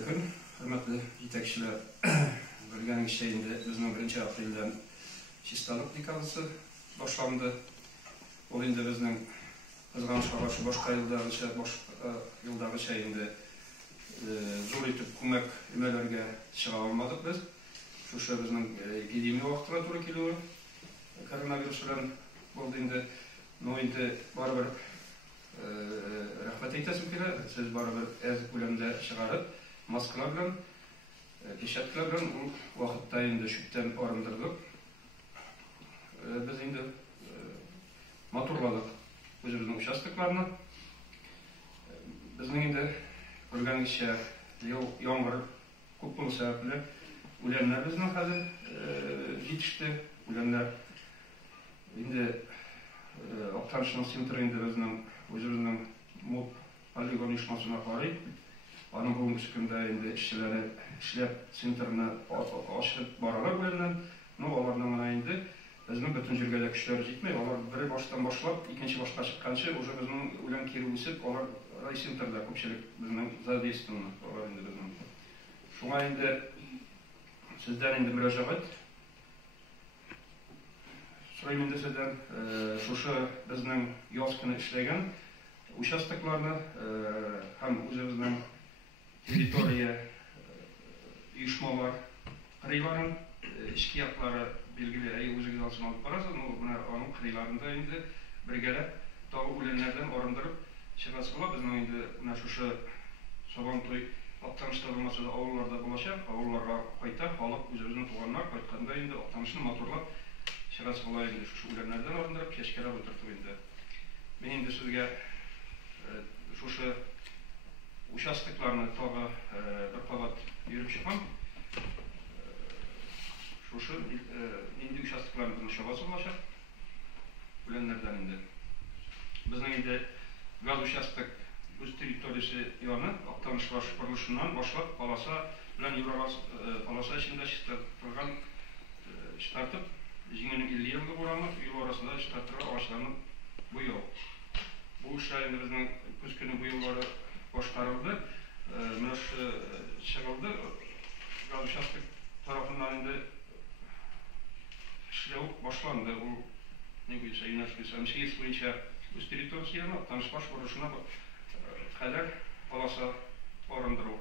Hürmetli kun, hürmetli yetekçiler, bölgenin şeyinde bizning 1-apreldan çistalık dekalısı başlandı. O indi bizning kızganışga karşı boşka yıldagı şeyinde zor etip kömek emelerge çıga almadık biz. Şu bizning epidemiya vaqtına to'g'ri keldi. Koronavirus bilan bo'ldi endi. No endi baribir rahmat aytasim keladi. Siz baribir az ko'lamda chiqarib, maskalar bilan, peshatklar bilan u vaqtda endi shubdan arındırdık. Biz endi motorladık o'zimizning uchastklarni. Bizning endi o'rganishga yomg'ir ko'p bo'lishi sababli ulanlar bizning hozir yetishdi. Ulanlar endi Aktanışın sentrinde bizning o'zimizning MOP poligon uyushmasına qarayib, onun bugungi kunda endi ishchilari ishlab sentrni ochib boralar bilan, ulardan mana endi bizning butun jirgada kuchlar yetmay, ular biri boshdan boshlab, ikkinchi boshqa chiqqancha o'sha bizning ulan keri o'sib, ular raysentrda ko'pchilik bizning zadeyствованы, ular endi bizning. Shunga endi sizdan endi murojaat So'rayman sizdan şu bizning yoz kuni ishlagan uchastklarni ham o'zimizning territoriya uyushmalar qiriylarini ishki yoqlari belgili o'ziga olsin olib borasiz. Mana onun qiriylarida endi birgalab tog'i ulanlardan o'rindirib chiqasiz. Bizning endi mana şu Sabantoy Aktanışda bo'lmasa da avullarda bo'lashar, avullarga qayta xalq o'zimizning tuğanlar qaytganda endi Aktanışni motorlab Şurası olaydı, şu ulanlardan arındırıp keşkeler oturttu indi. Ben indi sizge şu uçastıklarını tabi bir qavat yürüp çıkam. Şu indi uçastıklarımızın şabası ulaşır. Ulanlardan indi. Bizden indi gaz uçastık öz territoriyası yanı, Aktanış baş kuruluşundan başlap Palasa bilen Palasa içinde çıkartıp Jing'in 50 yıllık oranı, yıl arasında iştattırı ağaçlarını bu yıl. Bu işler endi bizning kuz kuni bu yılları boshqarildi. Mana shu chiqildi. Gaz uchastik tarafından endi ishlov boshlandi. U nega desa, yo'nalish bo'yicha o'z territoriyasini tanish bosh bo'lishuna qadar Palasa o'rindiruv